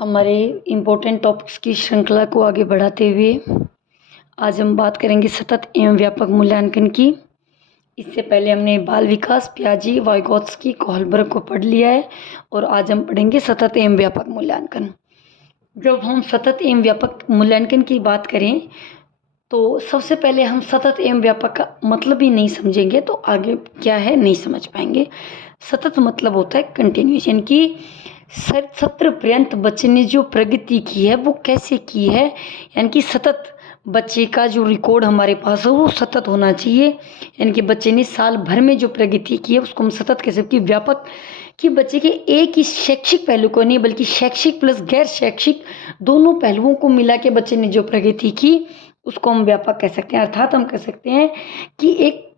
हमारे important topics की श्रृंखला को आगे बढ़ाते हुए आज हम बात करेंगे सतत एवं व्यापक मूल्यांकन की। इससे पहले हमने बाल विकास, पियाजी, वाइगोत्स्की, कोहलबर्ग को पढ़ लिया है और आज हम पढ़ेंगे सतत एवं व्यापक मूल्यांकन। जब हम सतत एवं व्यापक मूल्यांकन की बात करें तो सबसे पहले हम सतत एवं व्यापक का मतलब ही नहीं समझेंगे तो आगे क्या है नहीं समझ पाएंगे। सतत मतलब होता है कंटिन्यूएशन की, सत्र पर्यंत बच्चे ने जो प्रगति की है वो कैसे की है, यानी कि सतत बच्चे का जो रिकॉर्ड हमारे पास है वो सतत होना चाहिए। यानी कि बच्चे ने साल भर में जो प्रगति की है उसको हम सतत कह सकते हैं। व्यापक कि बच्चे के एक ही शैक्षिक पहलू को नहीं बल्कि शैक्षिक प्लस गैर शैक्षिक दोनों पहलुओं को मिला के बच्चे ने जो प्रगति की उसको हम व्यापक कह सकते हैं। अर्थात हम कह सकते हैं कि एक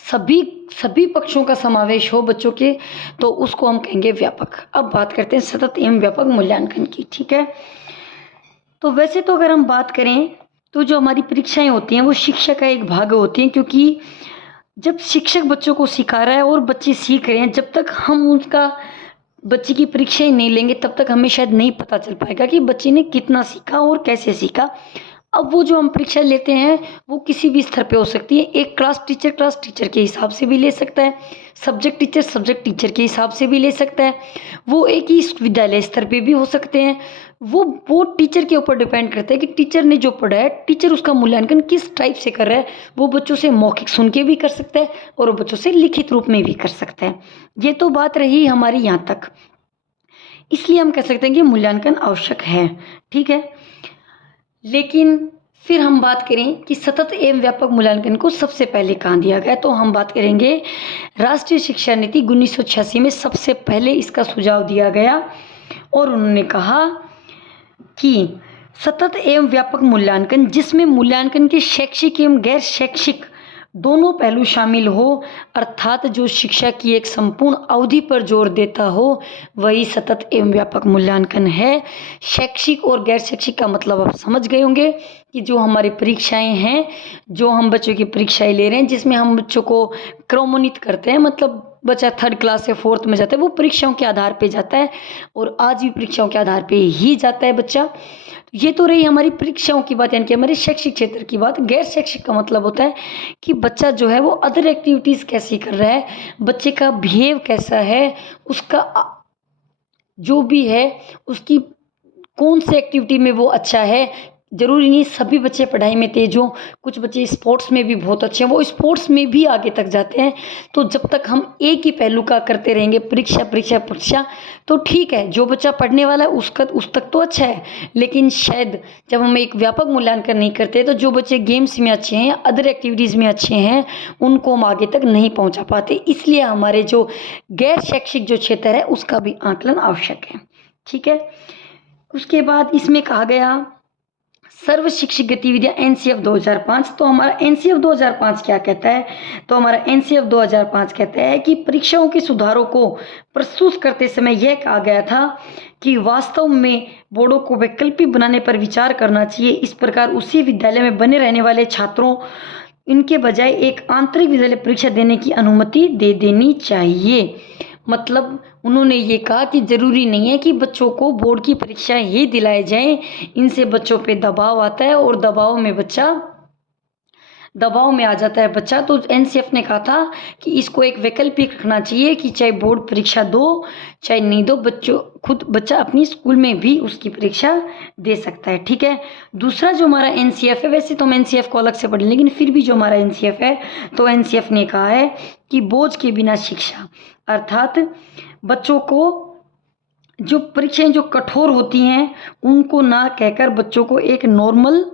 सभी पक्षों का समावेश हो बच्चों के, तो उसको हम कहेंगे व्यापक। अब बात करते हैं सतत एवं व्यापक मूल्यांकन की। ठीक है, तो वैसे तो अगर हम बात करें तो जो हमारी परीक्षाएं होती हैं वो शिक्षा का एक भाग होती हैं, क्योंकि जब शिक्षक बच्चों को सिखा रहा है और बच्चे सीख रहे हैं, जब तक हम उसका बच्चे की परीक्षाएं नहीं लेंगे तब तक हमें शायद नहीं पता चल पाएगा कि बच्चे ने कितना सीखा और कैसे सीखा। अब वो जो हम परीक्षा लेते हैं वो किसी भी स्तर पे हो सकती है। एक क्लास टीचर के हिसाब से भी ले सकता है, सब्जेक्ट टीचर के हिसाब से भी ले सकता है, वो एक ही विद्यालय स्तर पे भी हो सकते हैं। वो टीचर के ऊपर डिपेंड करता है कि टीचर ने जो पढ़ा है, टीचर उसका मूल्यांकन किस टाइप से कर रहा है। वो बच्चों से मौखिक सुन के भी कर सकता है और वो बच्चों से लिखित रूप में भी कर सकता है। ये तो बात रही हमारी यहाँ तक, इसलिए हम कह सकते हैं कि मूल्यांकन आवश्यक है। ठीक है, लेकिन फिर हम बात करें कि सतत एवं व्यापक मूल्यांकन को सबसे पहले कहाँ दिया गया, तो हम बात करेंगे राष्ट्रीय शिक्षा नीति 1986 में सबसे पहले इसका सुझाव दिया गया और उन्होंने कहा कि सतत एवं व्यापक मूल्यांकन जिसमें मूल्यांकन के शैक्षिक एवं गैर शैक्षिक दोनों पहलू शामिल हो, अर्थात जो शिक्षा की एक संपूर्ण अवधि पर जोर देता हो, वही सतत एवं व्यापक मूल्यांकन है। शैक्षिक और गैर शैक्षिक का मतलब आप समझ गए होंगे कि जो हमारी परीक्षाएं हैं, जो हम बच्चों की परीक्षाएं ले रहे हैं जिसमें हम बच्चों को क्रमोन्नत करते हैं, मतलब बच्चा 3rd क्लास से 4th में जाता है वो परीक्षाओं के आधार पे जाता है और आज भी परीक्षाओं के आधार पे ही जाता है बच्चा। ये तो रही हमारी परीक्षाओं की बात, यानी कि हमारे शैक्षिक क्षेत्र की बात। गैर शैक्षिक का मतलब होता है कि बच्चा जो है वो अदर एक्टिविटीज़ कैसी कर रहा है, बच्चे का बिहेव कैसा है, उसका जो भी है उसकी कौन से एक्टिविटी में वो अच्छा है। ज़रूरी नहीं सभी बच्चे पढ़ाई में तेज हों, कुछ बच्चे स्पोर्ट्स में भी बहुत अच्छे हैं, वो स्पोर्ट्स में भी आगे तक जाते हैं। तो जब तक हम एक ही पहलू का करते रहेंगे परीक्षा तो ठीक है, जो बच्चा पढ़ने वाला है उस तक तो अच्छा है, लेकिन शायद जब हम एक व्यापक मूल्यांकन नहीं करते तो जो बच्चे गेम्स में अच्छे हैं, अदर एक्टिविटीज़ में अच्छे हैं, उनको हम आगे तक नहीं पहुँचा पाते। इसलिए हमारे जो गैर शैक्षिक जो क्षेत्र है उसका भी आकलन आवश्यक है। ठीक है, उसके बाद इसमें कहा गया सर्व शिक्षित गतिविधियां NCF 2005। तो हमारा NCF 2005 क्या कहता है, तो हमारा NCF 2005 कहता है कि परीक्षाओं के सुधारों को प्रस्तुत करते समय यह कहा गया था कि वास्तव में बोर्डों को वैकल्पिक बनाने पर विचार करना चाहिए। इस प्रकार उसी विद्यालय में बने रहने वाले छात्रों इनके बजाय एक आंतरिक विद्यालय परीक्षा देने की अनुमति दे देनी चाहिए। मतलब उन्होंने ये कहा कि ज़रूरी नहीं है कि बच्चों को बोर्ड की परीक्षा ही दिलाए जाएं, इनसे बच्चों पे दबाव आता है और दबाव में आ जाता है बच्चा। तो NCF ने कहा था कि इसको एक वैकल्पिक रखना चाहिए कि चाहे बोर्ड परीक्षा दो चाहे नहीं दो, बच्चा अपनी स्कूल में भी उसकी परीक्षा दे सकता है। ठीक है, दूसरा जो हमारा NCF है, वैसे तो हम NCF को अलग से पढ़ें लेकिन फिर भी जो हमारा NCF है, तो NCF ने कहा है कि बोझ के बिना शिक्षा, अर्थात बच्चों को जो परीक्षाएं जो कठोर होती हैं उनको ना कहकर बच्चों को एक नॉर्मल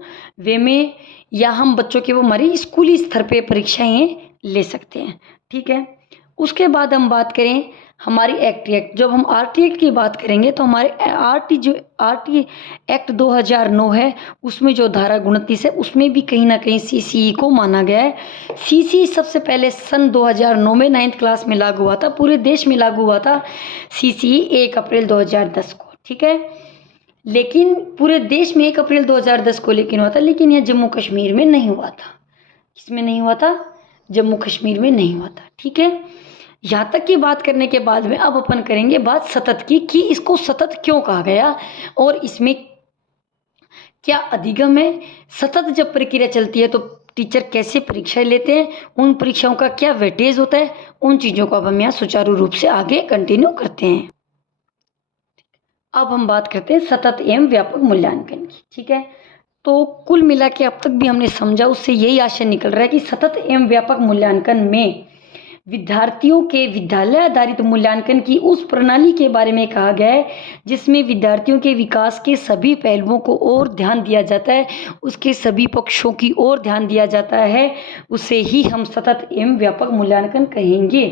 वे में, या हम बच्चों के वो हमारी स्कूली स्तर पे परीक्षाएं ले सकते हैं। ठीक है, उसके बाद हम बात करें हमारी एक्ट। जब हम RT एक्ट की बात करेंगे तो हमारे RT एक्ट 2009 है, उसमें जो धारा 29 है उसमें भी कहीं ना कहीं CCE को माना गया है। CCE सबसे पहले सन 2009 में 9th क्लास में लागू हुआ था, पूरे देश में लागू हुआ था CCE 1 अप्रैल 2010 को। ठीक है, लेकिन पूरे देश में 1 अप्रैल 2010 को लेकिन हुआ था, लेकिन यह जम्मू कश्मीर में नहीं हुआ था। किसमें नहीं हुआ था, जम्मू कश्मीर में नहीं हुआ था। ठीक है, यहाँ तक की बात करने के बाद में अब अपन करेंगे बात सतत की कि इसको सतत क्यों कहा गया और इसमें क्या अधिगम है। सतत जब प्रक्रिया चलती है तो टीचर कैसे परीक्षाएं लेते हैं, उन परीक्षाओं का क्या वेटेज होता है, उन चीज़ों को अब हम यहाँ सुचारू रूप से आगे कंटिन्यू करते हैं। अब हम बात करते हैं सतत एवं व्यापक मूल्यांकन की। ठीक है, तो कुल मिला के अब तक भी हमने समझा, उससे यही आशय निकल रहा है कि सतत एवं व्यापक मूल्यांकन में विद्यार्थियों के विद्यालय आधारित मूल्यांकन की उस प्रणाली के बारे में कहा गया है जिसमें विद्यार्थियों के विकास के सभी पहलुओं को और ध्यान दिया जाता है, उसके सभी पक्षों की ओर ध्यान दिया जाता है, उसे ही हम सतत एवं व्यापक मूल्यांकन कहेंगे।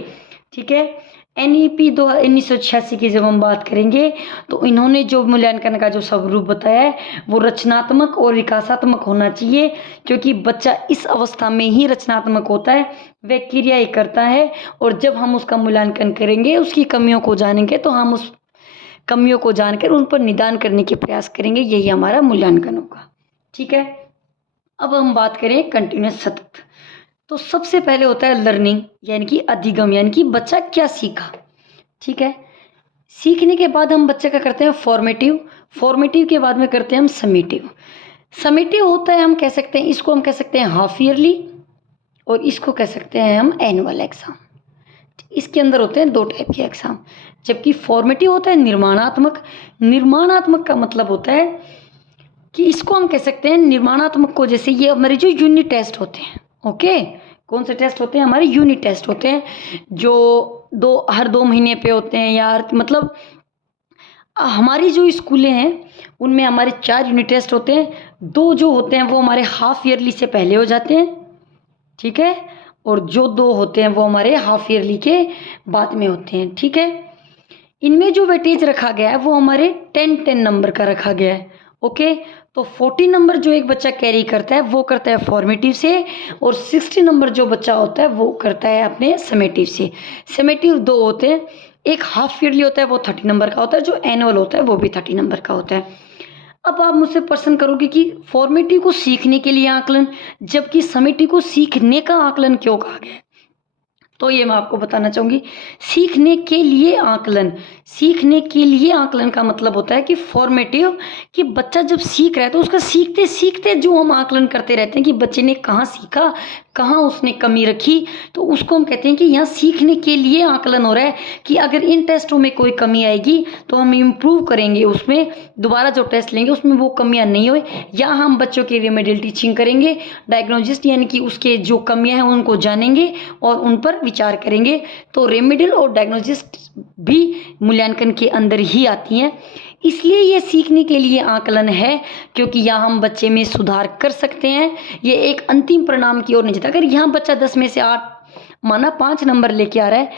ठीक है, NEP 1986 की जब हम बात करेंगे तो इन्होंने जो मूल्यांकन का जो स्वरूप बताया है वो रचनात्मक और विकासात्मक होना चाहिए, क्योंकि बच्चा इस अवस्था में ही रचनात्मक होता है, वह क्रियाएं करता है, और जब हम उसका मूल्यांकन करेंगे, उसकी कमियों को जानेंगे, तो हम उस कमियों को जानकर उन पर निदान करने के प्रयास करेंगे, यही हमारा मूल्यांकन होगा। ठीक है, अब हम बात करें कंटिन्यूअस सतत। तो सबसे पहले होता है लर्निंग, यानी कि अधिगम, यानी कि बच्चा क्या सीखा। ठीक है, सीखने के बाद हम बच्चे का करते हैं फॉर्मेटिव, फॉर्मेटिव के बाद में करते हैं हम समेटिव। समेटिव होता है, हम कह सकते हैं इसको, हम कह सकते हैं हाफ ईयरली, और इसको कह सकते हैं हम एनुअल एग्ज़ाम। इसके अंदर होते हैं दो टाइप के एग्ज़ाम, जबकि फॉर्मेटिव होता है निर्माणात्मक। निर्माणात्मक का मतलब होता है कि इसको हम कह सकते हैं निर्माणात्मक को, जैसे ये हमारे जो यूनिट टेस्ट होते हैं, ओके, कौन से टेस्ट होते हैं, हमारे यूनिट टेस्ट होते हैं, जो हर 2 महीने पे होते हैं, या मतलब हमारी जो स्कूलें हैं उनमें हमारे 4 यूनिट टेस्ट होते हैं, 2 जो होते हैं वो हमारे हाफ ईयरली से पहले हो जाते हैं। ठीक है, और जो 2 होते हैं वो हमारे हाफ ईयरली के बाद में होते हैं। ठीक है, इनमें जो वेटेज रखा गया है वो हमारे 10-10 नंबर का रखा गया है। ओके, तो 40 नंबर जो एक बच्चा कैरी करता है वो करता है फॉर्मेटिव से, और 60 नंबर जो बच्चा होता है वो करता है अपने समेटिव से। समेटिव 2 होते हैं, एक हाफ ईयरली होता है वो 30 नंबर का होता है, जो एनुअल होता है वो भी 30 नंबर का होता है। अब आप मुझसे प्रश्न करोगे कि फॉर्मेटिव को सीखने के लिए आकलन, जबकि समेटिव को सीखने का आकलन क्यों कहा गया है, तो ये मैं आपको बताना चाहूँगी। सीखने के लिए आकलन, सीखने के लिए आकलन का मतलब होता है कि फॉर्मेटिव, कि बच्चा जब सीख रहा है तो उसका सीखते सीखते जो हम आकलन करते रहते हैं कि बच्चे ने कहाँ सीखा, कहाँ उसने कमी रखी, तो उसको हम कहते हैं कि यहाँ सीखने के लिए आकलन हो रहा है, कि अगर इन टेस्टों में कोई कमी आएगी तो हम इम्प्रूव करेंगे, उसमें दोबारा जो टेस्ट लेंगे उसमें वो कमियाँ नहीं होए, या हम बच्चों की रेमेडियल टीचिंग करेंगे, डायग्नोसिस यानी कि उसके जो कमियाँ हैं उनको जानेंगे और उन पर विचार करेंगे। तो रेमेडियल और डायग्नोसिस भी मूल्यांकन के अंदर ही आती हैं, इसलिए ये सीखने के लिए आकलन है, क्योंकि यहाँ हम बच्चे में सुधार कर सकते हैं, ये एक अंतिम परिणाम की ओर नहीं जाता। अगर यहाँ बच्चा 10 में से 8 माना 5 नंबर लेके आ रहा है,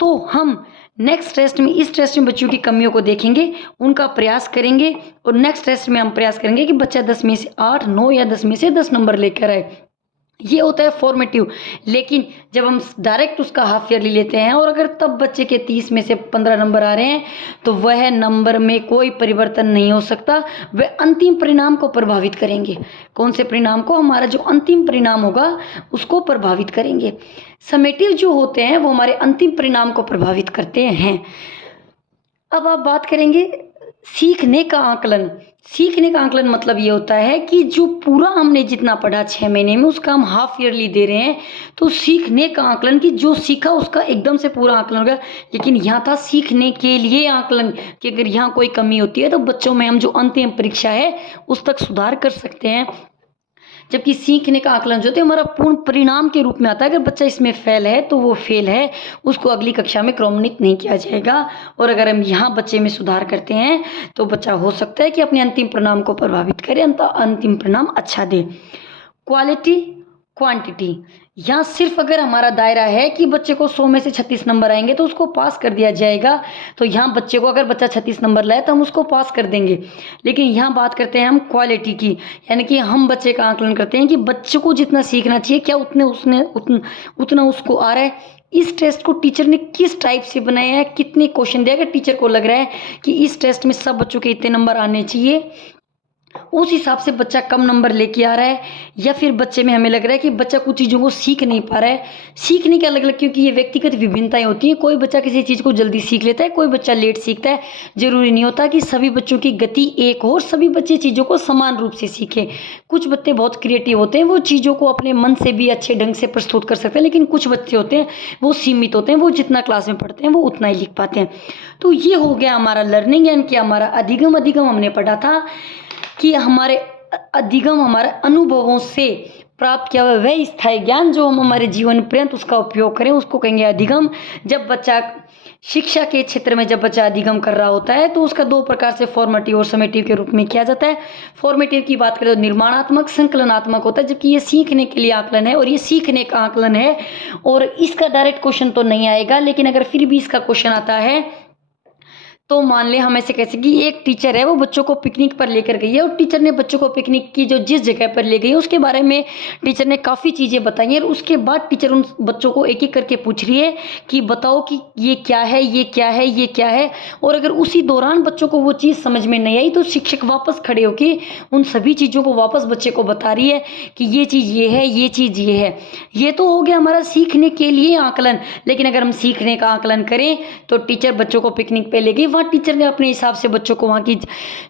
तो हम नेक्स्ट टेस्ट में, इस टेस्ट में बच्चों की कमियों को देखेंगे, उनका प्रयास करेंगे, और नेक्स्ट टेस्ट में हम प्रयास करेंगे कि बच्चा 10 में से 8, 9 या 10 में से 10 नंबर लेकर आए। ये होता है फॉर्मेटिव। लेकिन जब हम डायरेक्ट उसका हाफ ईयरली लेते हैं, और अगर तब बच्चे के 30 में से 15 नंबर आ रहे हैं, तो वह नंबर में कोई परिवर्तन नहीं हो सकता, वह अंतिम परिणाम को प्रभावित करेंगे। कौन से परिणाम को, हमारा जो अंतिम परिणाम होगा उसको प्रभावित करेंगे। समेटिव जो होते हैं वो हमारे अंतिम परिणाम को प्रभावित करते हैं। अब आप बात करेंगे सीखने का आकलन। सीखने का आकलन मतलब ये होता है कि जो पूरा हमने जितना पढ़ा 6 महीने में उसका हम हाफ ईयरली दे रहे हैं, तो सीखने का आकलन कि जो सीखा उसका एकदम से पूरा आकलन होगा। लेकिन यहाँ था सीखने के लिए आकलन, कि अगर यहाँ कोई कमी होती है तो बच्चों में हम जो अंतिम परीक्षा है उस तक सुधार कर सकते हैं। जबकि सीखने का आकलन जो होता है हमारा पूर्ण परिणाम के रूप में आता है, अगर बच्चा इसमें फेल है तो वो फेल है, उसको अगली कक्षा में क्रमोन्नत नहीं किया जाएगा। और अगर हम यहाँ बच्चे में सुधार करते हैं तो बच्चा हो सकता है कि अपने अंतिम परिणाम को प्रभावित करे, अंतिम परिणाम अच्छा दे। क्वालिटी क्वांटिटी, यहाँ सिर्फ अगर हमारा दायरा है कि बच्चे को 100 में से 36 नंबर आएंगे तो उसको पास कर दिया जाएगा, तो यहाँ बच्चे को अगर बच्चा 36 नंबर लाए तो हम उसको पास कर देंगे। लेकिन यहाँ बात करते हैं हम क्वालिटी की, यानी कि हम बच्चे का आकलन करते हैं कि बच्चे को जितना सीखना चाहिए क्या उतना उसको आ रहा है। इस टेस्ट को टीचर ने किस टाइप से बनाया है, कितने क्वेश्चन दिया, अगर टीचर को लग रहा है कि इस टेस्ट में सब बच्चों के इतने नंबर आने चाहिए, उस हिसाब से बच्चा कम नंबर लेके आ रहा है, या फिर बच्चे में हमें लग रहा है कि बच्चा कुछ चीज़ों को सीख नहीं पा रहा है। सीखने के अलग अलग, क्योंकि ये व्यक्तिगत विभिन्नताएं होती हैं। कोई बच्चा किसी चीज़ को जल्दी सीख लेता है, कोई बच्चा लेट सीखता है। जरूरी नहीं होता कि सभी बच्चों की गति एक हो और सभी बच्चे चीज़ों को समान रूप से सीखें। कुछ बच्चे बहुत क्रिएटिव होते हैं, वो चीज़ों को अपने मन से भी अच्छे ढंग से प्रस्तुत कर सकते हैं, लेकिन कुछ बच्चे होते हैं वो सीमित होते हैं, वो जितना क्लास में पढ़ते हैं वो उतना ही लिख पाते हैं। तो ये हो गया हमारा लर्निंग, यानी कि हमारा अधिगम। अधिगम हमने पढ़ा था कि हमारे अधिगम हमारे अनुभवों से प्राप्त किया हुआ वह स्थायी ज्ञान जो हम हमारे जीवन पर्यंत उसका उपयोग करें, उसको कहेंगे अधिगम। जब बच्चा शिक्षा के क्षेत्र में जब बच्चा अधिगम कर रहा होता है तो उसका दो प्रकार से फॉर्मेटिव और समेटिव के रूप में किया जाता है। फॉर्मेटिव की बात करें तो निर्माणात्मक संकलनात्मक होता है, जबकि ये सीखने के लिए आकलन है और ये सीखने का आकलन है। और इसका डायरेक्ट क्वेश्चन तो नहीं आएगा, लेकिन अगर फिर भी इसका क्वेश्चन आता है तो मान ले हम ऐसे कह सकते कि एक टीचर है, वो बच्चों को पिकनिक पर लेकर गई है और टीचर ने बच्चों को पिकनिक की जो जिस जगह पर ले गई है उसके बारे में टीचर ने काफ़ी चीज़ें बताई हैं। और उसके बाद टीचर उन बच्चों को एक एक करके पूछ रही है कि बताओ कि ये क्या है, ये क्या है, ये क्या है। और अगर उसी दौरान बच्चों को वो चीज़ समझ में नहीं आई तो शिक्षक वापस खड़े होकर उन सभी चीज़ों को वापस बच्चे को बता रही है कि ये चीज़ ये है, ये चीज़ ये है। ये तो हो गया हमारा सीखने के लिए आकलन। लेकिन अगर हम सीखने का आकलन करें तो टीचर बच्चों को पिकनिक पे ले गई, टीचर ने अपने हिसाब से बच्चों को वहाँ की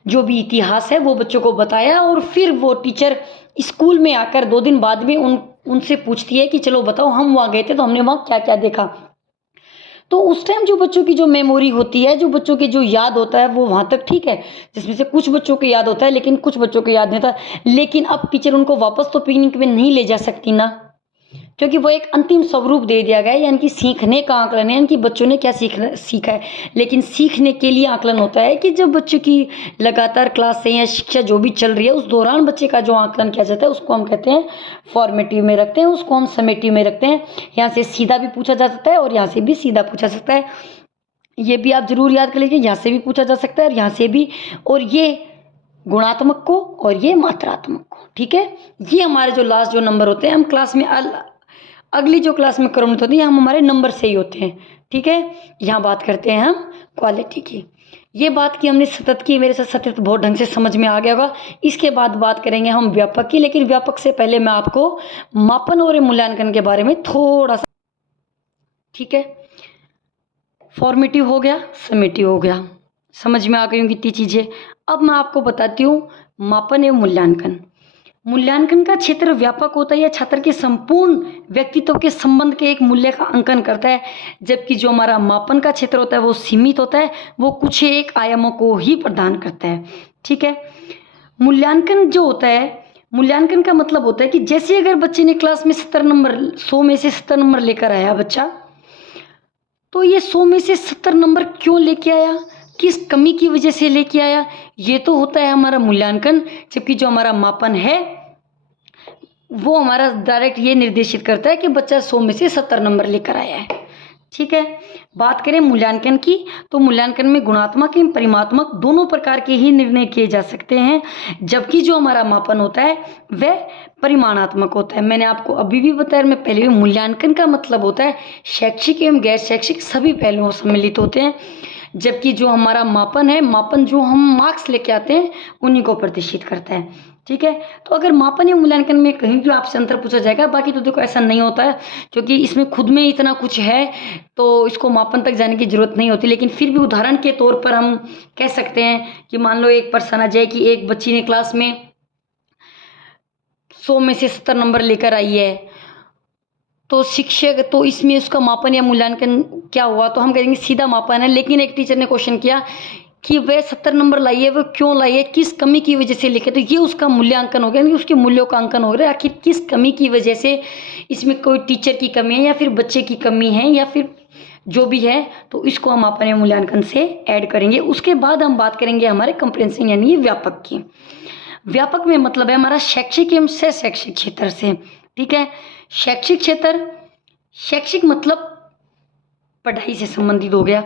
जो भी इतिहास है वो बच्चों को बताया। और फिर वो टीचर स्कूल में आकर 2 दिन बाद में उनसे पूछती है कि चलो बताओ, हम वहाँ गए थे तो हमने वहाँ क्या क्या देखा। तो उस टाइम जो बच्चों की जो मेमोरी होती है, जो बच्चों की जो याद होता है वो वहाँ तक ठीक है, जिसमें से कुछ बच्चों को याद होता है लेकिन कुछ बच्चों को याद नहीं होता। लेकिन अब टीचर उनको वापस तो पिकनिक में नहीं ले जा सकती ना, क्योंकि वो एक अंतिम स्वरूप दे दिया गया है, यानी कि सीखने का आकलन है, यानी कि बच्चों ने क्या सीखा है। लेकिन सीखने के लिए आकलन होता है कि जब बच्चों की लगातार क्लास से या शिक्षा जो भी चल रही है उस दौरान बच्चे का जो आकलन किया जाता है उसको हम कहते हैं फॉर्मेटिव में रखते हैं, उसको हम समेटिव में रखते हैं। यहाँ से सीधा भी पूछा जा सकता है और यहाँ से भी सीधा पूछा सकता है। ये भी आप जरूर याद कर लीजिए, यहाँ से भी पूछा जा सकता है और यहाँ से भी। और ये गुणात्मक को और ये मात्रात्मक को, ठीक है। ये हमारे जो लास्ट जो नंबर होते हैं, हम क्लास में अगली जो क्लास में क्रमबद्ध होती है हम हमारे नंबर से ही होते हैं, ठीक है। यहाँ बात करते हैं हम क्वालिटी की। ये बात की हमने सतत की, मेरे साथ सतत बहुत ढंग से समझ में आ गया होगा। इसके बाद बात करेंगे हम व्यापक की, लेकिन व्यापक से पहले मैं आपको मापन और मूल्यांकन के बारे में थोड़ा सा, ठीक है। फॉर्मेटिव हो गया, समेटिव हो गया, समझ में आ गई होंगी इतनी चीज़ें। अब मैं आपको बताती हूँ मापन एवं मूल्यांकन। मूल्यांकन का क्षेत्र व्यापक होता है, यह छात्र के संपूर्ण व्यक्तित्व के संबंध के एक मूल्य का अंकन करता है, जबकि जो हमारा मापन का क्षेत्र होता है वो सीमित होता है, वो कुछ एक आयामों को ही प्रदान करता है, ठीक है। मूल्यांकन जो होता है, मूल्यांकन का मतलब होता है कि जैसे अगर बच्चे ने क्लास में 70 नंबर, 100 में से 70 नंबर लेकर आया बच्चा, तो ये 100 में से 70 नंबर क्यों लेके आया, किस कमी की वजह से लेके आया, ये तो होता है हमारा मूल्यांकन। जबकि जो हमारा मापन है वो हमारा डायरेक्ट ये निर्देशित करता है कि बच्चा 100 में से 70 नंबर लेकर आया है, ठीक है। बात करें मूल्यांकन की, तो मूल्यांकन में गुणात्मक एवं परिमाणात्मक दोनों प्रकार के ही निर्णय किए जा सकते हैं, जबकि जो हमारा मापन होता है वह परिमाणात्मक होता है। मैंने आपको अभी भी बताया, मैं पहले भी, मूल्यांकन का मतलब होता है शैक्षिक एवं गैर शैक्षिक सभी पहलुओं सम्मिलित होते हैं, जबकि जो हमारा मापन है, मापन जो हम मार्क्स लेके आते हैं उन्हीं को प्रदर्शित करता है, ठीक है। तो अगर मापन या मूल्यांकन में कहीं भी आपसे अंतर पूछा जाएगा, बाकी तो देखो ऐसा नहीं होता है, क्योंकि इसमें खुद में इतना कुछ है तो इसको मापन तक जाने की जरूरत नहीं होती। लेकिन फिर भी उदाहरण के तौर पर हम कह सकते हैं कि मान लो एक पर्सन आ जाए कि एक बच्ची ने क्लास में 100 में से 70 नंबर लेकर आई है, तो शिक्षक, तो इसमें उसका मापन या मूल्यांकन क्या हुआ, तो हम कहेंगे सीधा मापन है। लेकिन एक टीचर ने क्वेश्चन किया कि वह 70 नंबर लाई है, वो क्यों लाई है, किस कमी की वजह से लिखे, तो ये उसका मूल्यांकन हो गया, यानी उसके मूल्यों का अंकन हो गया। आखिर किस कमी की वजह से, इसमें कोई टीचर की कमी है या फिर बच्चे की कमी है या फिर जो भी है, तो इसको हम अपने मूल्यांकन से ऐड करेंगे। उसके बाद हम बात करेंगे हमारे कंप्रेहेंसिव यानी व्यापक की। व्यापक में मतलब है हमारा शैक्षिक एवं से शैक्षिक क्षेत्र से, ठीक है। शैक्षिक क्षेत्र, शैक्षिक मतलब पढ़ाई से संबंधित हो गया।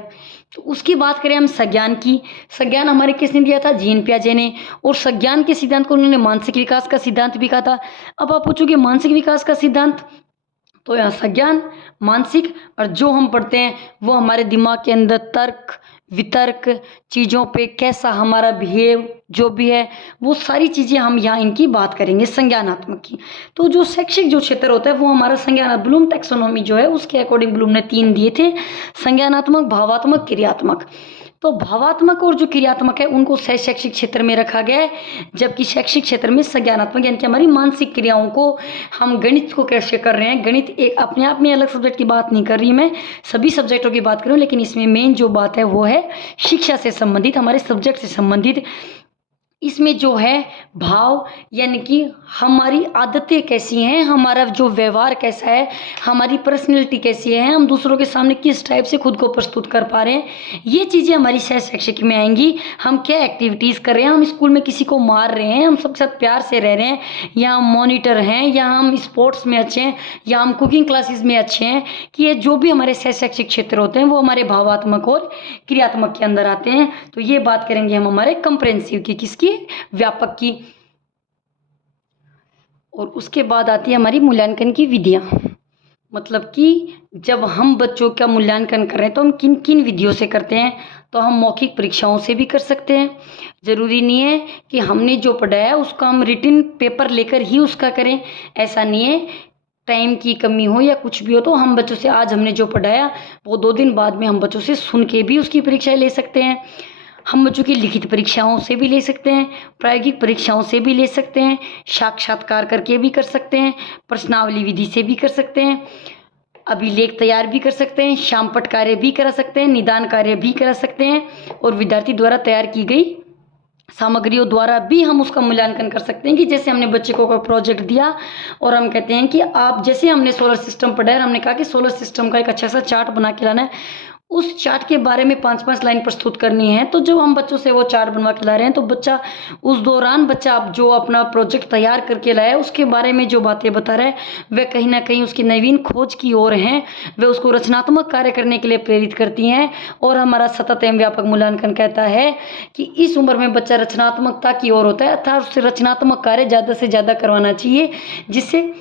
तो उसकी बात करें हम संज्ञान की, संज्ञान हमारे किसने दिया था, जीन पियाजे ने, और संज्ञान के सिद्धांत को उन्होंने मानसिक विकास का सिद्धांत भी कहा था। अब आप पूछोगे मानसिक विकास का सिद्धांत तो यहाँ संज्ञान, मानसिक, और जो हम पढ़ते हैं वो हमारे दिमाग के अंदर तर्क, वितर्क, चीज़ों पे कैसा हमारा बिहेव जो भी है, वो सारी चीज़ें हम यहाँ इनकी बात करेंगे संज्ञानात्मक की। तो जो शैक्षिक जो क्षेत्र होता है वो हमारा संज्ञान, ब्लूम टैक्सोनॉमी जो है उसके अकॉर्डिंग ब्लूम ने 3 दिए थे, संज्ञानात्मक, भावात्मक, क्रियात्मक। तो भावात्मक और जो क्रियात्मक है उनको शैक्षिक क्षेत्र में रखा गया है, जबकि शैक्षिक क्षेत्र में संज्ञानात्मक यानी कि हमारी मानसिक क्रियाओं को, हम गणित को कैसे कर रहे हैं। गणित एक अपने आप में अलग सब्जेक्ट की बात नहीं कर रही मैं, सभी सब्जेक्टों की बात कर रही हूँ, लेकिन इसमें मेन जो बात है वो है शिक्षा से संबंधित, हमारे सब्जेक्ट से संबंधित। इसमें जो है भाव यानी कि हमारी आदतें कैसी हैं, हमारा जो व्यवहार कैसा है, हमारी पर्सनैलिटी कैसी है, हम दूसरों के सामने किस टाइप से खुद को प्रस्तुत कर पा रहे हैं, ये चीज़ें हमारी शैक्षिक में आएंगी। हम क्या एक्टिविटीज़ कर रहे हैं, हम स्कूल में किसी को मार रहे हैं, हम सबके साथ प्यार से रह रहे हैं, या हम मॉनिटर हैं, या हम स्पोर्ट्स में अच्छे हैं, या हम कुकिंग क्लासेस में अच्छे हैं, कि ये जो भी हमारे शैक्षिक क्षेत्र होते हैं वो हमारे भावात्मक और क्रियात्मक के अंदर आते हैं। तो ये बात करेंगे हम हमारे कंप्रेहेंसिव की, किसकी, व्यापक की। और उसके बाद आती है हमारी मूल्यांकन की विधियां, मतलब कि जब हम बच्चों का मूल्यांकन कर रहे हैं तो हम किन किन विधियों से करते हैं। तो हम मौखिक परीक्षाओं से भी कर सकते हैं, ज़रूरी नहीं है कि हमने जो पढ़ाया है उसका हम रिटन पेपर लेकर ही उसका करें, ऐसा नहीं है। टाइम की कमी हो या कुछ भी हो तो हम बच्चों से आज हमने जो पढ़ाया वो 2 दिन बाद में हम बच्चों से सुन के भी उसकी परीक्षाएं ले सकते हैं। हम बच्चों की लिखित परीक्षाओं से भी ले सकते हैं, प्रायोगिक परीक्षाओं से भी ले सकते हैं, साक्षात्कार करके भी कर सकते हैं, प्रश्नावली विधि से भी कर सकते हैं, अभिलेख तैयार भी कर सकते हैं, शामपट कार्य भी करा सकते हैं, निदान कार्य भी करा सकते हैं, और विद्यार्थी द्वारा तैयार की गई सामग्रियों द्वारा भी हम उसका मूल्यांकन कर सकते हैं। कि जैसे हमने बच्चे को कोई प्रोजेक्ट दिया और हम कहते हैं कि आप, जैसे हमने सोलर सिस्टम पढ़ा है, हमने कहा कि सोलर सिस्टम का एक अच्छा सा चार्ट बना के लाना है, उस चार्ट के बारे में 5-5 लाइन प्रस्तुत करनी है। तो जब हम बच्चों से वो चार्ट बनवा के ला रहे हैं तो बच्चा उस दौरान, बच्चा जो अपना प्रोजेक्ट तैयार करके लाया उसके बारे में जो बातें बता रहा है वह कहीं ना कहीं उसकी नवीन खोज की ओर हैं, वे उसको रचनात्मक कार्य करने के लिए प्रेरित करती हैं। और हमारा सतत एवं व्यापक मूल्यांकन कहता है कि इस उम्र में बच्चा रचनात्मकता की ओर होता है, अर्थात उससे रचनात्मक कार्य ज़्यादा से ज़्यादा करवाना चाहिए, जिससे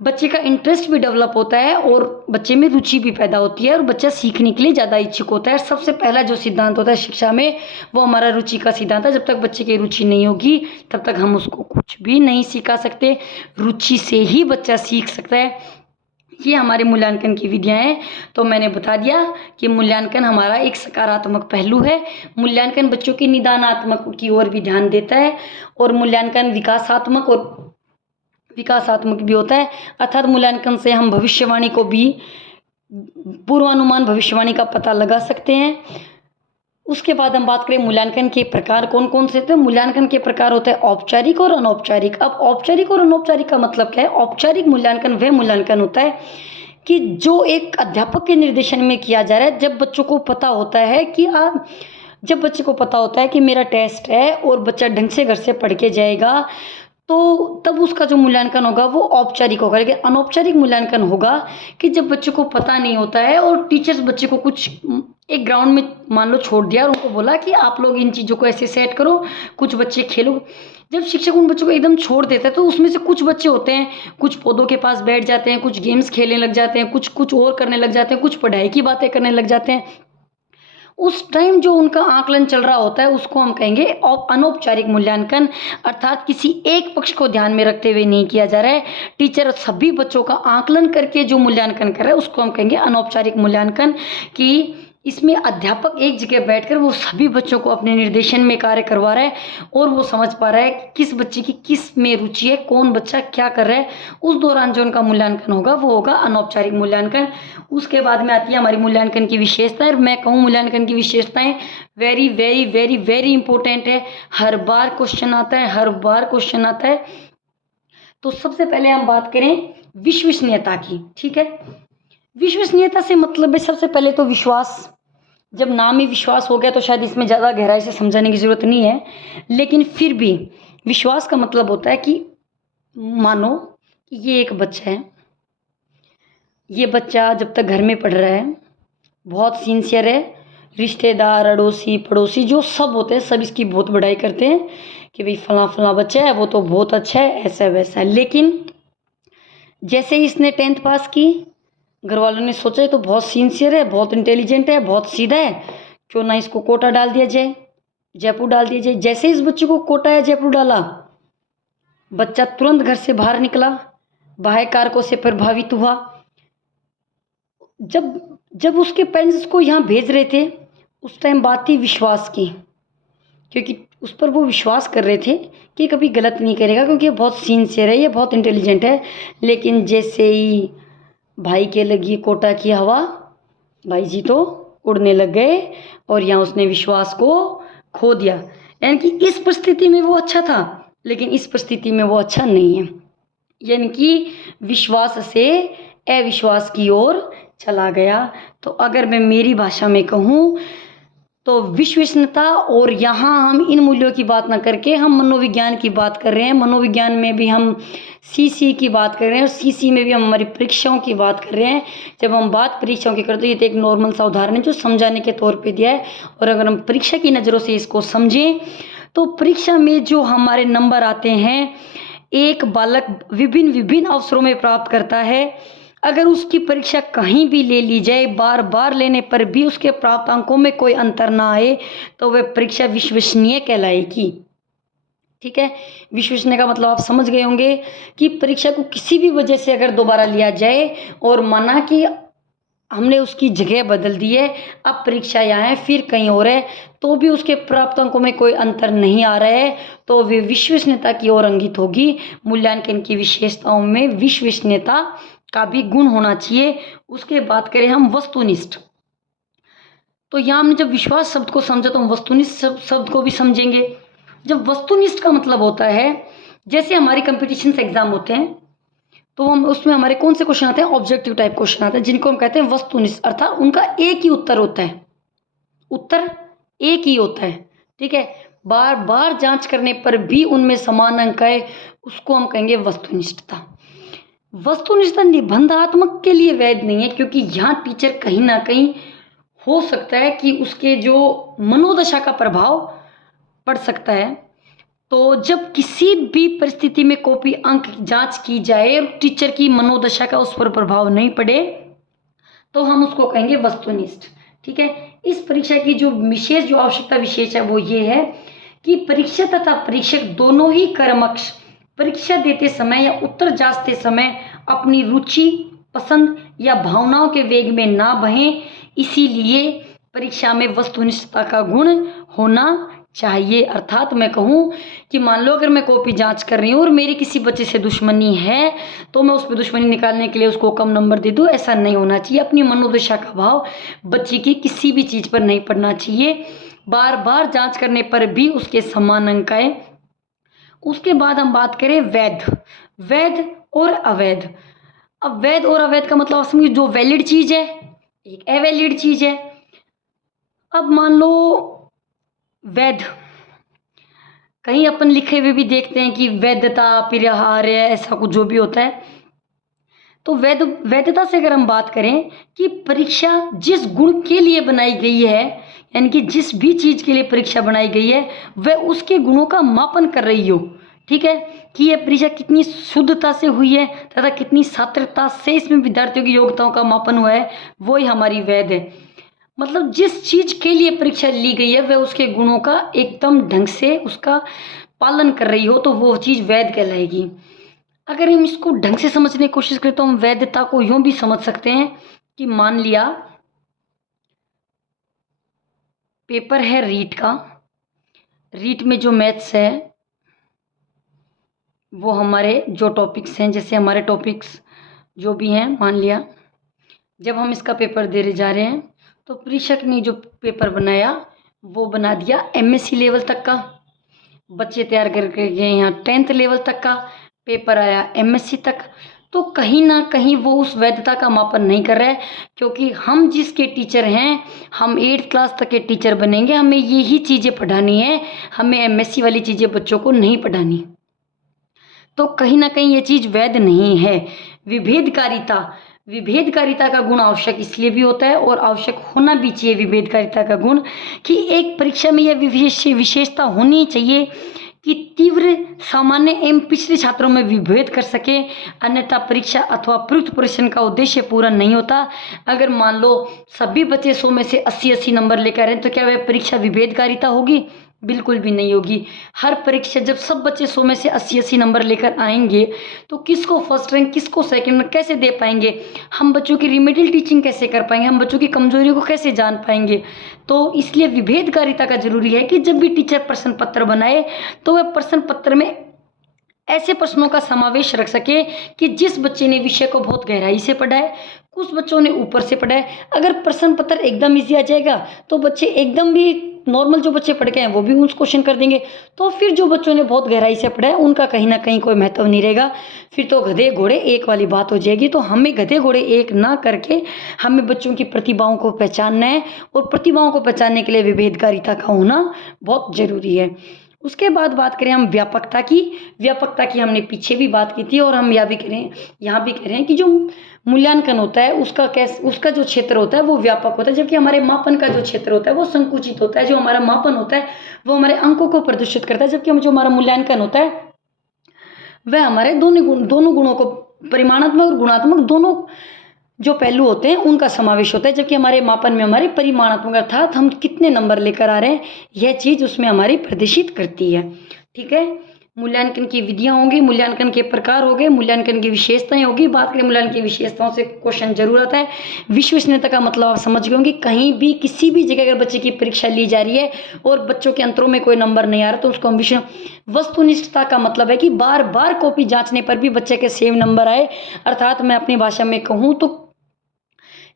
बच्चे का इंटरेस्ट भी डेवलप होता है और बच्चे में रुचि भी पैदा होती है और बच्चा सीखने के लिए ज़्यादा इच्छुक होता है। सबसे पहला जो सिद्धांत होता है शिक्षा में वो हमारा रुचि का सिद्धांत है। जब तक बच्चे की रुचि नहीं होगी तब तक हम उसको कुछ भी नहीं सिखा सकते, रुचि से ही बच्चा सीख सकता है। ये हमारे मूल्यांकन की विधियां हैं। तो मैंने बता दिया कि मूल्यांकन हमारा एक सकारात्मक पहलू है। मूल्यांकन बच्चों की निदानात्मक की ओर भी ध्यान देता है, और मूल्यांकन विकासात्मक भी होता है, अर्थात मूल्यांकन से हम भविष्यवाणी को भी, पूर्वानुमान भविष्यवाणी का पता लगा सकते हैं। उसके बाद हम बात करें मूल्यांकन के प्रकार कौन कौन से होते हैं। मूल्यांकन के प्रकार होते हैं औपचारिक और अनौपचारिक। अब औपचारिक और अनौपचारिक का मतलब क्या है। औपचारिक मूल्यांकन वह मूल्यांकन होता है कि जो एक अध्यापक के निर्देशन में किया जा रहा है, जब बच्चों को पता होता है कि जब बच्चे को पता होता है कि मेरा टेस्ट है और बच्चा ढंग से घर से पढ़ के जाएगा, तो तब उसका जो मूल्यांकन होगा वो औपचारिक होगा। लेकिन अनौपचारिक मूल्यांकन होगा कि जब बच्चे को पता नहीं होता है और टीचर्स बच्चे को कुछ एक ग्राउंड में मान लो छोड़ दिया और उनको बोला कि आप लोग इन चीज़ों को ऐसे सेट करो, कुछ बच्चे खेलो। जब शिक्षक उन बच्चों को एकदम छोड़ देता है तो उसमें से कुछ बच्चे होते हैं, कुछ पौधों के पास बैठ जाते हैं, कुछ गेम्स खेलने लग जाते हैं, कुछ और करने लग जाते हैं, कुछ पढ़ाई की बातें करने लग जाते हैं। उस टाइम जो उनका आकलन चल रहा होता है उसको हम कहेंगे अनौपचारिक मूल्यांकन, अर्थात किसी एक पक्ष को ध्यान में रखते हुए नहीं किया जा रहा है। टीचर सभी बच्चों का आकलन करके जो मूल्यांकन कर रहा है उसको हम कहेंगे अनौपचारिक मूल्यांकन। कि इसमें अध्यापक एक जगह बैठकर वो सभी बच्चों को अपने निर्देशन में कार्य करवा रहा है और वो समझ पा रहा है कि किस बच्चे की किस में रुचि है, कौन बच्चा क्या कर रहा है। उस दौरान जो उनका मूल्यांकन होगा वो होगा अनौपचारिक मूल्यांकन। उसके बाद में आती है हमारी मूल्यांकन की विशेषताएं। मैं कहूँ मूल्यांकन की विशेषताएं very very very very important है, हर बार क्वेश्चन आता है। तो सबसे पहले हम बात करें विश्वसनीयता की। ठीक है, विश्वसनीयता से मतलब है सबसे पहले तो विश्वास। जब नाम ही विश्वास हो गया तो शायद इसमें ज़्यादा गहराई से समझाने की ज़रूरत नहीं है, लेकिन फिर भी विश्वास का मतलब होता है कि मानो कि ये एक बच्चा है, ये बच्चा जब तक घर में पढ़ रहा है बहुत सिंसियर है, रिश्तेदार अड़ोसी पड़ोसी जो सब होते हैं सब इसकी बहुत बड़ाई करते हैं कि भाई फला फला बच्चा है, वो तो बहुत अच्छा है, ऐसा वैसा। लेकिन जैसे ही इसने 10th पास की, घर वालों ने सोचा ये तो बहुत सिंसियर है, बहुत इंटेलिजेंट है, बहुत सीधा है, क्यों ना इसको कोटा डाल दिया जाए, जयपुर डाल दिया जाए। जैसे ही इस बच्चे को कोटा या जयपुर डाला, बच्चा तुरंत घर से बाहर निकला, बाह्य कारकों से प्रभावित हुआ। जब जब उसके पेरेंट्स उसको यहाँ भेज रहे थे, उस टाइम बात थी विश्वास की, क्योंकि उस पर वो विश्वास कर रहे थे कि कभी गलत नहीं करेगा, क्योंकि ये बहुत सिंसियर है, ये बहुत इंटेलिजेंट है। लेकिन जैसे ही भाई के लगी कोटा की हवा, भाई जी तो उड़ने लग गए और यहाँ उसने विश्वास को खो दिया। यानी कि इस परिस्थिति में वो अच्छा था, लेकिन इस परिस्थिति में वो अच्छा नहीं है। यानी कि विश्वास से अविश्वास की ओर चला गया। तो अगर मैं मेरी भाषा में कहूँ तो विश्वसनीयता, और यहाँ हम इन मूल्यों की बात ना करके हम मनोविज्ञान की बात कर रहे हैं। मनोविज्ञान में भी हम सीसी की बात कर रहे हैं और सीसी में भी हम हमारी परीक्षाओं की बात कर रहे हैं। जब हम बात परीक्षाओं की करते हैं, ये तो एक नॉर्मल सा उदाहरण है जो समझाने के तौर पे दिया है। और अगर हम परीक्षा की नज़रों से इसको समझें तो परीक्षा में जो हमारे नंबर आते हैं, एक बालक विभिन्न विभिन्न अवसरों में प्राप्त करता है। अगर उसकी परीक्षा कहीं भी ले ली जाए, बार बार लेने पर भी उसके प्राप्त अंकों में कोई अंतर ना आए, तो वह परीक्षा विश्वसनीय कहलाएगी। ठीक है, विश्वसनीय का मतलब आप समझ गए होंगे कि परीक्षा को किसी भी वजह से अगर दोबारा लिया जाए और माना कि हमने उसकी जगह बदल दी है, अब परीक्षा यहाँ है फिर कहीं और है, तो भी उसके प्राप्त अंकों में कोई अंतर नहीं आ रहा है, तो वे विश्वसनीयता की ओर अंकित होगी। मूल्यांकन की विशेषताओं में विश्वसनीयता का भी गुण होना चाहिए। उसके बात करें हम वस्तुनिष्ठ, तो यहाँ हमने जब विश्वास शब्द को समझा तो हम वस्तुनिष्ठ शब्द को भी समझेंगे। जब वस्तुनिष्ठ का मतलब होता है, जैसे हमारी कंपटीशन एग्जाम होते हैं तो हम उसमें हमारे कौन से क्वेश्चन आते हैं, ऑब्जेक्टिव टाइप क्वेश्चन आते हैं, जिनको हम कहते हैं वस्तुनिष्ठ, अर्थात उनका एक ही उत्तर होता है, उत्तर एक ही होता है। ठीक है, बार बार जांच करने पर भी उनमें समान अंक है, उसको हम कहेंगे वस्तुनिष्ठता। वस्तुनिष्ठता निबंधात्मक के लिए वैध नहीं है, क्योंकि यहाँ टीचर कहीं ना कहीं हो सकता है कि उसके जो मनोदशा का प्रभाव पड़ सकता है। तो जब किसी भी परिस्थिति में कॉपी अंक जांच की जाए और टीचर की मनोदशा का उस पर प्रभाव नहीं पड़े, तो हम उसको कहेंगे वस्तुनिष्ठ। ठीक है, इस परीक्षा की जो विशेष जो आवश्यकता विशेष है वो ये है कि परीक्षा तथा परीक्षक दोनों ही कर्मक्ष परीक्षा देते समय या उत्तर जांचते समय अपनी रुचि, पसंद या भावनाओं के वेग में ना बहें। इसीलिए परीक्षा में वस्तुनिष्ठता का गुण होना चाहिए। अर्थात मैं कहूँ कि मान लो अगर मैं कॉपी जांच कर रही हूँ और मेरी किसी बच्चे से दुश्मनी है, तो मैं उस पर दुश्मनी निकालने के लिए उसको कम नंबर दे दूँ, ऐसा नहीं होना चाहिए। अपनी मनोदशा का भाव बच्चे की किसी भी चीज़ पर नहीं पड़ना चाहिए। बार बार जांच करने पर भी उसके समान अंक आए। उसके बाद हम बात करें वैध, वैध और अवैध। अब वैध और अवैध का मतलब समझिए, जो वैलिड चीज़ है एक अवैलिड चीज़ है। अब मान लो वैध, कहीं अपन लिखे हुए भी देखते हैं कि वैधता अपरिहार्य, ऐसा कुछ जो भी होता है। तो वैधता से अगर हम बात करें कि परीक्षा जिस गुण के लिए बनाई गई है, यानी कि जिस भी चीज़ के लिए परीक्षा बनाई गई है वह उसके गुणों का मापन कर रही हो। ठीक है, कि यह परीक्षा कितनी शुद्धता से हुई है तथा कितनी सार्थकता से इसमें विद्यार्थियों की योग्यताओं का मापन हुआ है, वो ही हमारी वैध है। मतलब जिस चीज़ के लिए परीक्षा ली गई है वह उसके गुणों का एकदम ढंग से उसका पालन कर रही हो, तो वो चीज़ वैध कहलाएगी। अगर हम इसको ढंग से समझने की कोशिश करें तो हम वैधता को यूं भी समझ सकते हैं कि मान लिया पेपर है रीट का, रीट में जो मैथ्स है वो हमारे जो टॉपिक्स हैं, जैसे हमारे टॉपिक्स जो भी हैं, मान लिया जब हम इसका पेपर देने जा रहे हैं तो परीक्षक ने जो पेपर बनाया वो बना दिया एमएससी लेवल तक का, बच्चे तैयार करके गए यहाँ 10th लेवल तक का, पेपर आया एमएससी तक। तो कहीं ना कहीं वो उस वैधता का मापन नहीं कर रहा है, क्योंकि हम जिसके टीचर हैं, हम 8th क्लास तक के टीचर बनेंगे, हमें यही चीज़ें पढ़ानी है, हमें एमएससी वाली चीज़ें बच्चों को नहीं पढ़ानी। तो कहीं ना कहीं ये चीज़ वैध नहीं है। विभेदकारिता, विभेदकारिता का गुण आवश्यक इसलिए भी होता है और आवश्यक होना भी चाहिए विभेदकारिता का गुण, कि एक परीक्षा में यह विशेषता होनी चाहिए कि तीव्र, सामान्य एवं पिछड़े छात्रों में विभेद कर सके, अन्यथा परीक्षा अथवा प्रयुक्त प्रश्न का उद्देश्य पूरा नहीं होता। अगर मान लो सभी बच्चे 100 में से 80-80 नंबर लेकर आए तो क्या वह परीक्षा विभेदकारिता होगी? बिल्कुल भी नहीं होगी। हर परीक्षा जब सब बच्चे 100 में से 80-80 नंबर लेकर आएंगे तो किसको फर्स्ट रैंक, किसको सेकंड रैंक कैसे दे पाएंगे? हम बच्चों की रिमेडियल टीचिंग कैसे कर पाएंगे? हम बच्चों की कमजोरियों को कैसे जान पाएंगे? तो इसलिए विभेदकारिता का जरूरी है कि जब भी टीचर प्रश्न पत्र बनाए तो वह प्रश्न पत्र में ऐसे प्रश्नों का समावेश रख सके कि जिस बच्चे ने विषय को बहुत गहराई से पढ़ा है, कुछ बच्चों ने ऊपर से पढ़ा है। अगर प्रश्न पत्र एकदम इजी आ जाएगा तो बच्चे एकदम भी नॉर्मल जो बच्चे पढ़ के हैं वो भी उस क्वेश्चन कर देंगे। तो फिर जो बच्चों ने बहुत गहराई से पढ़ा है उनका कहीं ना कहीं कोई महत्व नहीं रहेगा। फिर तो गधे घोड़े एक वाली बात हो जाएगी। तो हमें गधे घोड़े एक ना करके हमें बच्चों की प्रतिभाओं को पहचानना है, और प्रतिभाओं को पहचानने के लिए विभेदकारिता का होना बहुत जरूरी है। उसके बाद बात करें हम व्यापकता की हमने पीछे भी बात की थी, और हम यहाँ भी कह रहे हैं कि जो मूल्यांकन होता है उसका जो क्षेत्र होता है वो व्यापक होता है, जबकि हमारे मापन का जो क्षेत्र होता है वो संकुचित होता है। जो हमारा मापन होता है वो हमारे अंकों को प्रदर्शित करता है, जबकि जो हमारा मूल्यांकन होता है वह हमारे दोनों गुणों को, परिमाणात्मक और गुणात्मक दोनों जो पहलू होते हैं उनका समावेश होता है। जबकि हमारे मापन में हमारे परिमाणात्मक अर्थात हम कितने नंबर लेकर आ रहे हैं यह चीज़ उसमें हमारी प्रदर्शित करती है। ठीक है, मूल्यांकन की विधियां होंगी, मूल्यांकन के प्रकार हो गए, मूल्यांकन की विशेषताएं होगी। बात करें मूल्यांकन की विशेषताओं से क्वेश्चन जरूर आता है। विश्वसनीयता का मतलब आप समझ गए होंगे। कहीं भी किसी भी जगह अगर बच्चे की परीक्षा ली जा रही है और बच्चों के अंतरों में कोई नंबर नहीं आ रहा तो उसको हम वस्तुनिष्ठता का मतलब है कि बार बार कॉपी जांचने पर भी बच्चे के सेम नंबर आए। अर्थात मैं अपनी भाषा में कहूँ तो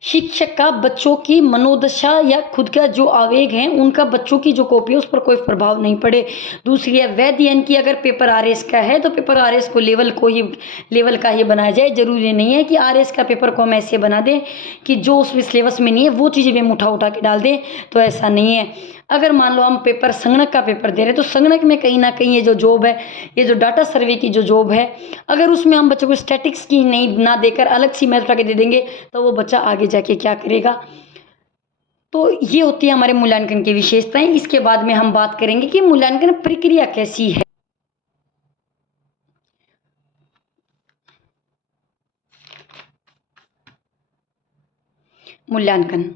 शिक्षक का बच्चों की मनोदशा या खुद का जो आवेग है उनका बच्चों की जो कॉपी है उस पर कोई प्रभाव नहीं पड़े। दूसरी है वैध, यानी कि अगर पेपर आरएस का है तो पेपर आरएस को लेवल का ही बनाया जाए। जरूरी नहीं है कि आरएस का पेपर को हम ऐसे बना दें कि जो उस सिलेबस में नहीं है वो चीज़ें भी हम उठा के डाल दें, तो ऐसा नहीं है। अगर मान लो हम संगणक का पेपर दे रहे हैं तो संगणक में कहीं ना कहीं ये जो जॉब है, ये जो डाटा सर्वे की जो जॉब है, अगर उसमें हम बच्चों को स्टैटिक्स की ना देकर अलग सी मैथ उठा के दे देंगे तो वो बच्चा आगे जाके क्या करेगा। तो ये होती है हमारे मूल्यांकन की विशेषताएं। इसके बाद में हम बात करेंगे कि मूल्यांकन प्रक्रिया कैसी है। मूल्यांकन,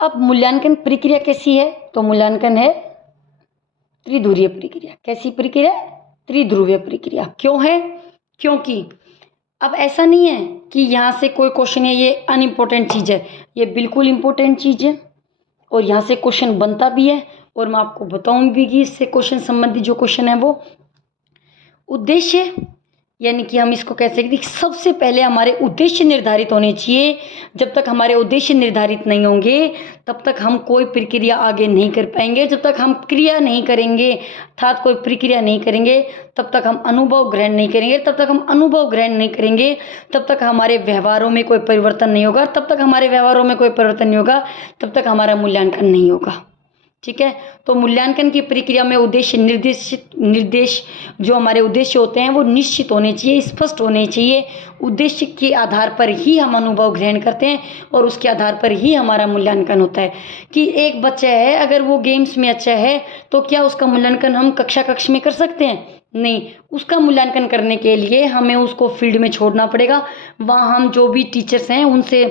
अब मूल्यांकन प्रक्रिया कैसी है? तो मूल्यांकन है त्रिध्रुवीय प्रक्रिया। कैसी प्रक्रिया? त्रिध्रुवीय प्रक्रिया। क्यों है? क्योंकि अब ऐसा नहीं है कि यहाँ से कोई क्वेश्चन है ये अनइम्पोर्टेंट चीज़ है, ये बिल्कुल इम्पोर्टेंट चीज़ है और यहाँ से क्वेश्चन बनता भी है, और मैं आपको बताऊँ भी कि इससे क्वेश्चन संबंधी जो क्वेश्चन है वो उद्देश्य, यानी कि हम इसको कह सकते हैं कि सबसे पहले हमारे उद्देश्य निर्धारित होने चाहिए। जब तक हमारे उद्देश्य निर्धारित नहीं होंगे तब तक हम कोई प्रक्रिया आगे नहीं कर पाएंगे। जब तक हम क्रिया नहीं करेंगे अर्थात कोई प्रक्रिया नहीं करेंगे तब तक हम अनुभव ग्रहण नहीं करेंगे। तब तक हम अनुभव ग्रहण नहीं करेंगे तब तक हमारे व्यवहारों में कोई परिवर्तन नहीं होगा। तब तक हमारे व्यवहारों में कोई परिवर्तन नहीं होगा तब तक हमारा मूल्यांकन नहीं होगा। ठीक है, तो मूल्यांकन की प्रक्रिया में निर्देश जो हमारे उद्देश्य होते हैं वो निश्चित होने चाहिए, स्पष्ट होने चाहिए। उद्देश्य के आधार पर ही हम अनुभव ग्रहण करते हैं और उसके आधार पर ही हमारा मूल्यांकन होता है। कि एक बच्चा है अगर वो गेम्स में अच्छा है तो क्या उसका मूल्यांकन हम कक्ष में कर सकते हैं? नहीं, उसका मूल्यांकन करने के लिए हमें उसको फील्ड में छोड़ना पड़ेगा। वहाँ हम जो भी टीचर्स हैं उनसे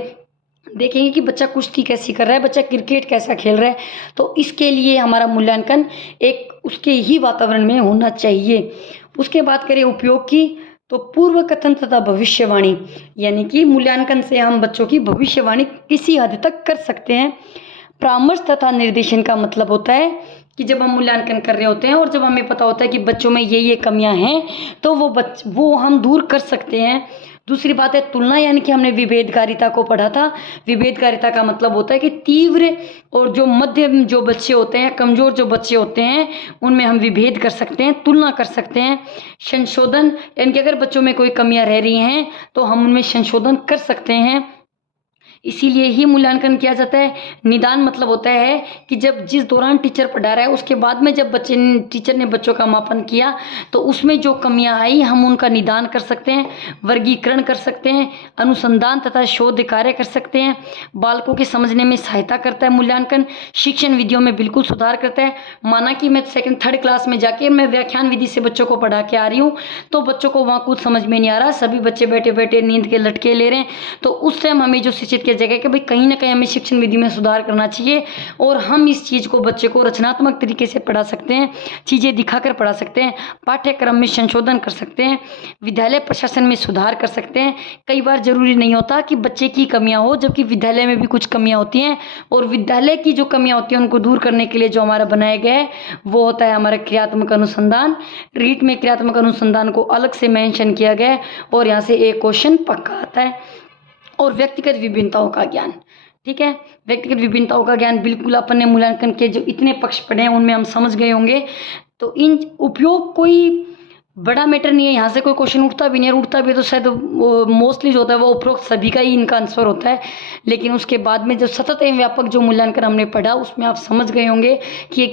देखेंगे कि बच्चा कुश्ती कैसी कर रहा है, बच्चा क्रिकेट कैसा खेल रहा है। तो इसके लिए हमारा मूल्यांकन एक उसके ही वातावरण में होना चाहिए। उसके बाद करें उपयोग की, तो पूर्व कथन तथा भविष्यवाणी, यानी कि मूल्यांकन से हम बच्चों की भविष्यवाणी किसी हद तक कर सकते हैं। परामर्श तथा निर्देशन का मतलब होता है कि जब हम मूल्यांकन कर रहे होते हैं और जब हमें पता होता है कि बच्चों में ये कमियां हैं तो वो हम दूर कर सकते हैं। दूसरी बात है तुलना, यानी कि हमने विभेदकारिता को पढ़ा था। विभेदकारिता का मतलब होता है कि तीव्र और जो मध्यम जो बच्चे होते हैं, कमज़ोर जो बच्चे होते हैं, उनमें हम विभेद कर सकते हैं, तुलना कर सकते हैं। संशोधन, यानी कि अगर बच्चों में कोई कमियां रह रही हैं तो हम उनमें संशोधन कर सकते हैं। इसीलिए ही मूल्यांकन किया जाता है। निदान मतलब होता है कि जब जिस दौरान टीचर पढ़ा रहा है उसके बाद में जब टीचर ने बच्चों का मापन किया तो उसमें जो कमियां आई हम उनका निदान कर सकते हैं, वर्गीकरण कर सकते हैं, अनुसंधान तथा शोध कार्य कर सकते हैं। बालकों के समझने में सहायता करता है मूल्यांकन, शिक्षण विधियों में बिल्कुल सुधार करता है। माना कि मैं 2nd-3rd क्लास में जाके मैं व्याख्यान विधि से बच्चों को पढ़ा के आ रही हूँ, तो बच्चों को वहाँ कुछ समझ में नहीं आ रहा, सभी बच्चे बैठे बैठे नींद के लटके ले रहे हैं, तो उस टाइम हमें जो शिक्षित किया जाएगा कि भाई कहीं ना कहीं हमें शिक्षण विधि में सुधार करना चाहिए और हम इस चीज़ को बच्चे को रचनात्मक तरीके से पढ़ा सकते हैं, चीज़ें दिखाकर पढ़ा सकते हैं, पाठ्यक्रम में संशोधन कर सकते हैं, विद्यालय प्रशासन में सुधार कर सकते हैं। कई बार जरूरी नहीं होता कि बच्चे की कमियां हो, जबकि विद्यालय में भी कुछ कमियां होती हैं और विद्यालय की जो कमियां होती हैं उनको दूर करने के लिए जो हमारा बनाया गया है वो होता है हमारा क्रियात्मक अनुसंधान। रीट में क्रियात्मक अनुसंधान को अलग से मेंशन किया गया है और यहाँ से एक क्वेश्चन पक्का आता है। और व्यक्तिगत विभिन्नताओं का ज्ञान, ठीक है, व्यक्तिगत विभिन्नताओं का ज्ञान बिल्कुल अपन ने मूल्यांकन के जो इतने पक्ष पढ़े हैं उनमें हम समझ गए होंगे। तो इन उपयोग कोई बड़ा मैटर नहीं है, यहाँ से कोई क्वेश्चन उठता भी नहीं है, उठता भी तो शायद मोस्टली जो होता है वो उपरोक्त सभी का ही इनका आंसर होता है। लेकिन उसके बाद में जो सतत एवं व्यापक जो मूल्यांकन हमने पढ़ा उसमें आप समझ गए होंगे कि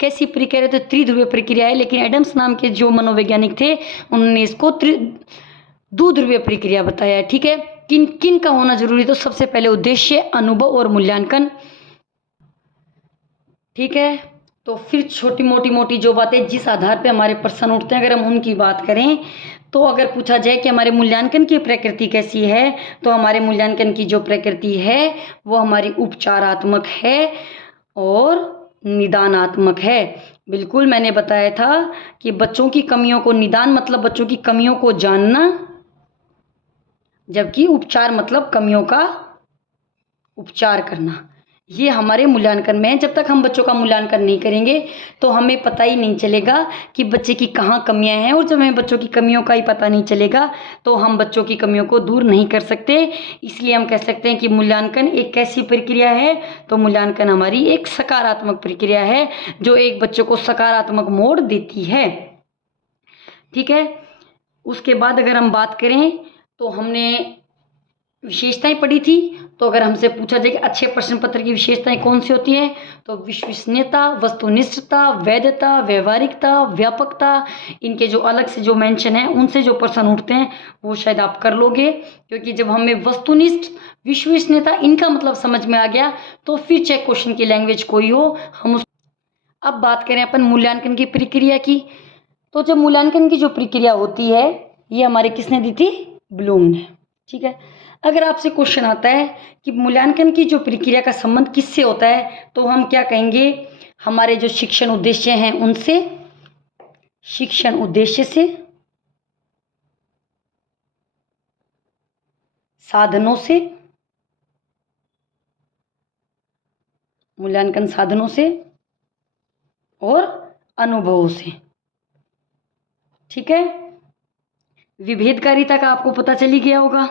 कैसी प्रक्रिया, तो त्रिध्रुवीय प्रक्रिया है, लेकिन एडम्स नाम के जो मनोवैज्ञानिक थे उन्होंने इसको द्विध्रुवीय प्रक्रिया बताया है। ठीक है, किन किन का होना जरूरी, तो सबसे पहले उद्देश्य, अनुभव और मूल्यांकन। ठीक है, तो फिर छोटी मोटी जो बातें जिस आधार पे हमारे प्रश्न उठते हैं अगर हम उनकी बात करें तो अगर पूछा जाए कि हमारे मूल्यांकन की प्रकृति कैसी है, तो हमारे मूल्यांकन की जो प्रकृति है वो हमारी उपचारात्मक है और निदानात्मक है। बिल्कुल मैंने बताया था कि बच्चों की कमियों को, निदान मतलब बच्चों की कमियों को जानना, जबकि उपचार मतलब कमियों का उपचार करना। ये हमारे मूल्यांकन में है। जब तक हम बच्चों का मूल्यांकन नहीं करेंगे तो हमें पता ही नहीं चलेगा कि बच्चे की कहाँ कमियां हैं, और जब हमें बच्चों की कमियों का ही पता नहीं चलेगा तो हम बच्चों की कमियों को दूर नहीं कर सकते। इसलिए हम कह सकते हैं कि मूल्यांकन एक कैसी प्रक्रिया है, तो मूल्यांकन हमारी एक सकारात्मक प्रक्रिया है जो एक बच्चे को सकारात्मक मोड़ देती है। ठीक है, उसके बाद अगर हम बात करें तो हमने विशेषताएं पढ़ी थी। तो अगर हमसे पूछा जाए कि अच्छे प्रश्न पत्र की विशेषताएं कौन सी होती हैं, तो विश्वसनीयता, वस्तुनिष्ठता, वैधता, व्यवहारिकता, व्यापकता, इनके जो अलग से जो मेंशन है उनसे जो प्रश्न उठते हैं वो शायद आप कर लोगे, क्योंकि जब हमें वस्तुनिष्ठ, विश्वसनीयता इनका मतलब समझ में आ गया तो फिर चाहे क्वेश्चन की लैंग्वेज कोई हो हम उस। अब बात करें अपन मूल्यांकन की प्रक्रिया की, तो जब मूल्यांकन की जो प्रक्रिया होती है ये हमारे किसने दी थी, ब्लूम ने। ठीक है, अगर आपसे क्वेश्चन आता है कि मूल्यांकन की जो प्रक्रिया का संबंध किससे होता है, तो हम क्या कहेंगे, हमारे जो शिक्षण उद्देश्य हैं उनसे, शिक्षण उद्देश्य से, साधनों से, मूल्यांकन साधनों से और अनुभवों से। ठीक है, विभेदकारिता का आपको पता चली गया होगा।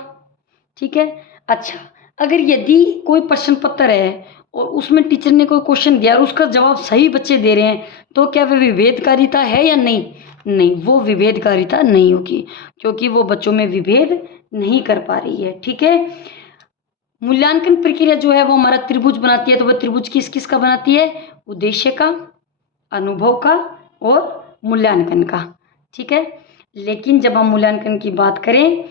ठीक है, अच्छा, अगर यदि कोई प्रश्न पत्र है और उसमें टीचर ने कोई क्वेश्चन दिया और उसका जवाब सही बच्चे दे रहे हैं, तो क्या वह विभेदकारिता है या नहीं? नहीं, वो विभेदकारिता नहीं होगी, क्योंकि वो बच्चों में विभेद नहीं कर पा रही है। ठीक है, मूल्यांकन प्रक्रिया जो है वो हमारा त्रिभुज बनाती है, तो वह त्रिभुज किस किस का बनाती है, उद्देश्य का, अनुभव का और मूल्यांकन का। ठीक है, लेकिन जब हम मूल्यांकन की बात करें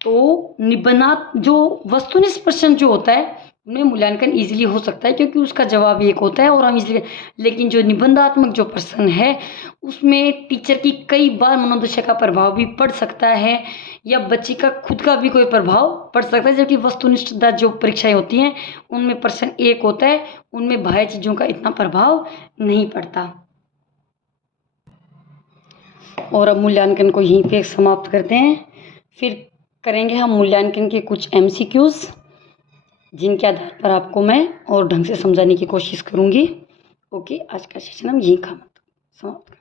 तो निबंधात्मक जो वस्तुनिष्ठ प्रश्न जो होता है उनमें मूल्यांकन इजीली हो सकता है, क्योंकि उसका जवाब एक होता है और हम इजीली। लेकिन जो निबंधात्मक जो प्रश्न है उसमें टीचर की कई बार मनोदशा का प्रभाव भी पड़ सकता है या बच्चे का खुद का भी कोई प्रभाव पड़ सकता है, जबकि वस्तुनिष्ठ जो परीक्षाएं होती हैं उनमें प्रश्न एक होता है, उनमें बाह्य चीज़ों का इतना प्रभाव नहीं पड़ता। और अब मूल्यांकन को यहीं पे समाप्त करते हैं, फिर करेंगे हम मूल्यांकन के कुछ MCQs जिनके आधार पर आपको मैं और ढंग से समझाने की कोशिश करूँगी। ओके, आज का सेशन हम यहीं समाप्त